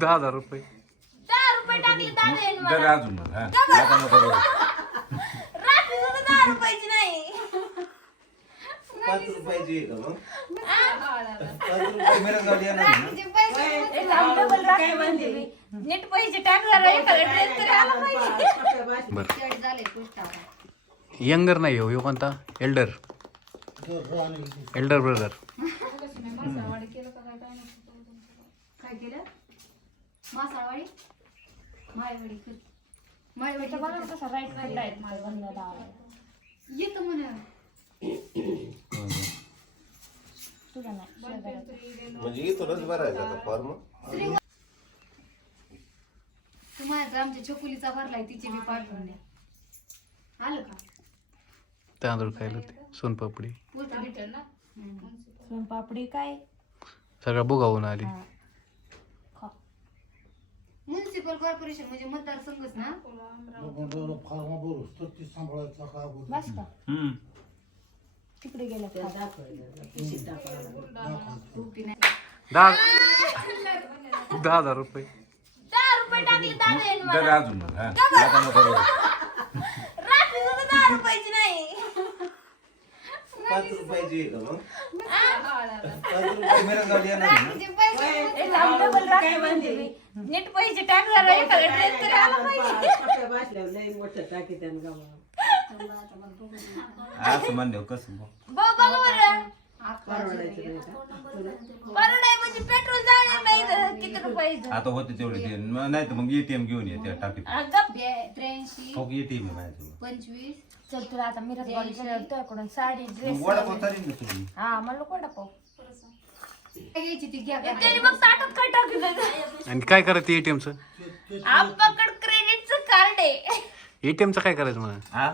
दहा हजार रुपये. दहा रुपये टाकले दादा येईन मला. जरा अजून मग, हा. आता नको रडू. रात्री सुद्धा दहा रुपयाची नाही. पाच रुपयाची आहे का मग? पाच रुपये मिरजगावला येणार आहे ना? काय म्हणते? मी? नीट पैसे टाक जरा एखादा ड्रेस तरी आला पाहिजे. बर. यंगर नाही हो ह्यो कोणता? एल्डर एल्डर ब्रदर काय केलं? मासाळवाडी? मायवाडी मायवाडी बघा कसा राईट राईट आहे माझा बंद लावायला. येतो म्हणा. तुझा नाही शेजाऱ्याचा. म्हणजे इथूनच भरायचा आता फॉर्म तुम्हाला आमच्या छकुलीचा भरलाय तिचे बी पाठवून द्या आलं का? तांदूळ खायला ते सोनपापडी. बोलतो. भेटेल ना सोनपापडी काय? सगळं बुगावून आली. म्युन्सिपल कॉर्पोरेशन म्हणजे मतदारसंघच ना बस का हम्म. तिकडे गेलं खा. रुपी नाही दहा दहा हजार रुपये दहा रुपये टाकले अजून हा. नको. रात्री सुद्धा दहा रुपयाची नाही पाच रुपयाची आहे का मग? पाच रुपये मिरजगावला येणार आहे ना? ए, जाऊ डबल रात्री म्हणते मी. नीट पैसे टाक जरा एखादा ड्रेस तरी आला पाहिजे असं म्हणल्यावर कसं मग? बघ बघ बरं बरं नाही म्हणजे पेट्रोल जाणार नाही तर किती रुपयाचं आता होते तेवढे ते. म- नाही तर मग एटीएम घेऊन ये त्या टाकीत. हा, गप त्र्याऐंशी. एटीएम आहे माझ्याजवळ. पंचवीस. चल तुला आता मिरज बॉडी तुझ्याकडून साडी ड्रेस मग वडापाव तरी ना तुम्ही. हा मला वडापाव. काय घ्यायची ती? घ्या त्याने मग ताटात काय टाकलं आणि काय करायचं एटीएमचं आपाकड क्रेडिटचं कार्ड आहे. एटीएमचं काय करायचं म्हणा हा?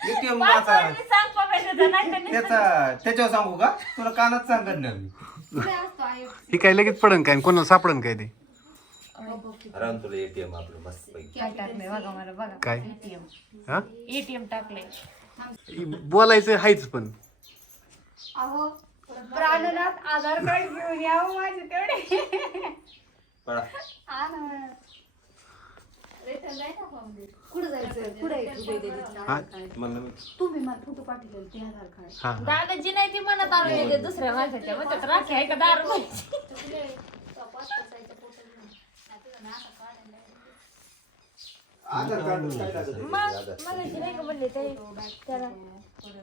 एटीएम मी सांग पकडायचं. त्याचा त्याच्यावर सांगू का? तुला कानात सांगत नाही मी. ही काय लगेच पडन काय? कोणाला सापडन काय ते? राम तुला एटीएम आपलं मस्त पैकी. काय टाकलंय बघा मला बघा. काय? एटीएम. हा? एटीएम टाकलंय. बोलायचं हायच पण. अहो प्राणनाथ आधार कार्ड घेऊन यावं माझे तेवढे पळा. हा कुठं जायचं? कुठे हा. म्हणलं मी तुम्ही मला फोटो पाठवलेले ते आधार कार्ड. हा दादाजी नाही ती म्हणत आलो येते दुसऱ्या माणसाच्या म्हणतात राखी आहे का दारू आधार कार्ड काय लागत आहे? मग. मगाशी नाही का म्हणले ते? त्याला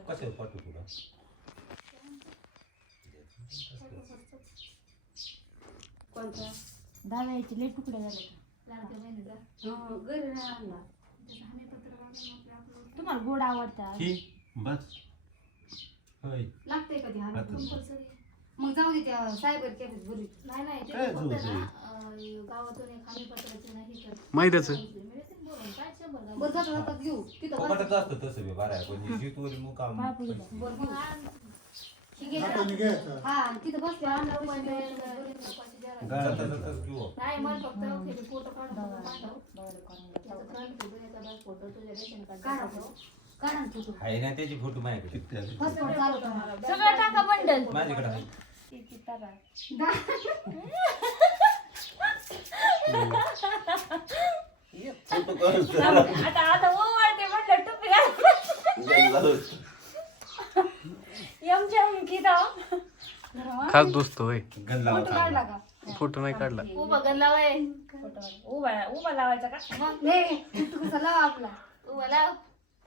कशावर पाठवू तुला कोणता? दादा याचे लई तुकडे झाले. घरी नाही आणला तुम्हाला गोड आवडतात ही बस. होय. लागतंय कधी हा आता. मग जाऊ दे त्या सायबर कॅफेत बोलू. नाही नाही ते काय फक्त ना? अं, गावातून एक हमीपत्राचे नाही तर मैद्याचं. मिळते बोलून काय शंभर गाव. बरं जाता जाता घेऊ. तिथं बस. फुकटच असतं तसं बी बारा पण शितवरी मुकाम. बरं ही घ्यायचं. हा आणि तिथं बसले मिळेल, द्यायचे. रुपयाची जरा. जाता जाताच घेऊ नाही मला फक्त त्याचे फोटो काढून पाठव. त्याचं front page, याचा back photo, तुझे रेशन कार्ड काढा दाखव. काढा ना फोटो आहे ना त्याची फोटो माझ्याकडे हॉस्पिटल चालू करा. सगळं टाका बंडल माझ्याकडे आहे फोटो काढून आता आता ओवाळते म्हटलं टोपी घाल. एमच्या की जाऊ खास दोस्त होय. फोटो काढला. का? फोटो नाही काढला. उभा गण लावाय उभा उभा लावायचा का? नाही तू कसा लावा आपला. उभा लाव.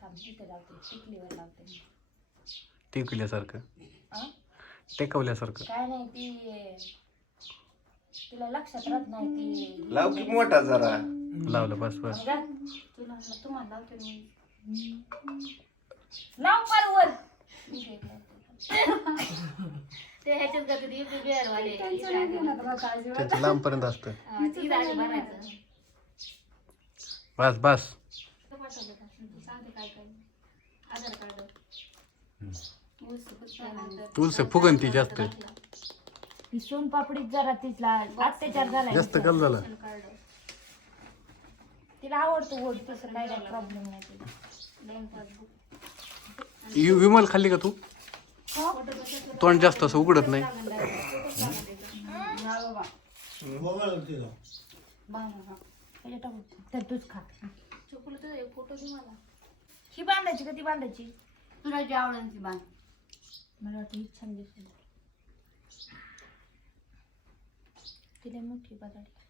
थांब इथे लावते. टिकलीवर लावते. टेकल्यासारखं? टेकवल्यासारखं. काय नाही ती तिला लक्षात राहत नाही ती. लाव की मोठा जरा. लावलं बस बस. जा. तुला तुम्हाला लावते मी. लाव पार वर ते ह्याच्यात का तुझी UPBR वाले. त्याचं लांबपर्यंत असतं. हा, ती राजी भरायचं. बस बस. पाठवलं का? सांगते काय काय. आधार कार्ड. त्यानंतर तुलस फुगन ती जास्त. ती सोनपापडीत जरा तिला अत्याचार झालाय. जास्त कल झाला. कार्ड तिला आवडतो गोड तसं काय काय प्रॉब्लेम नाही तिला. Bank passbook. यु- विमल खाल्ली का तू? तोंड जास्त असं उघडत नाही. बाळा त्याच्या टाकू तर तूच खा चकुली एक फोटो दे मला ही बांधायची का ती बांधायची? तुला जी आवडेल ती बांध. मला वाटतं ही छान दिसेल. तिला मोठी बटाटी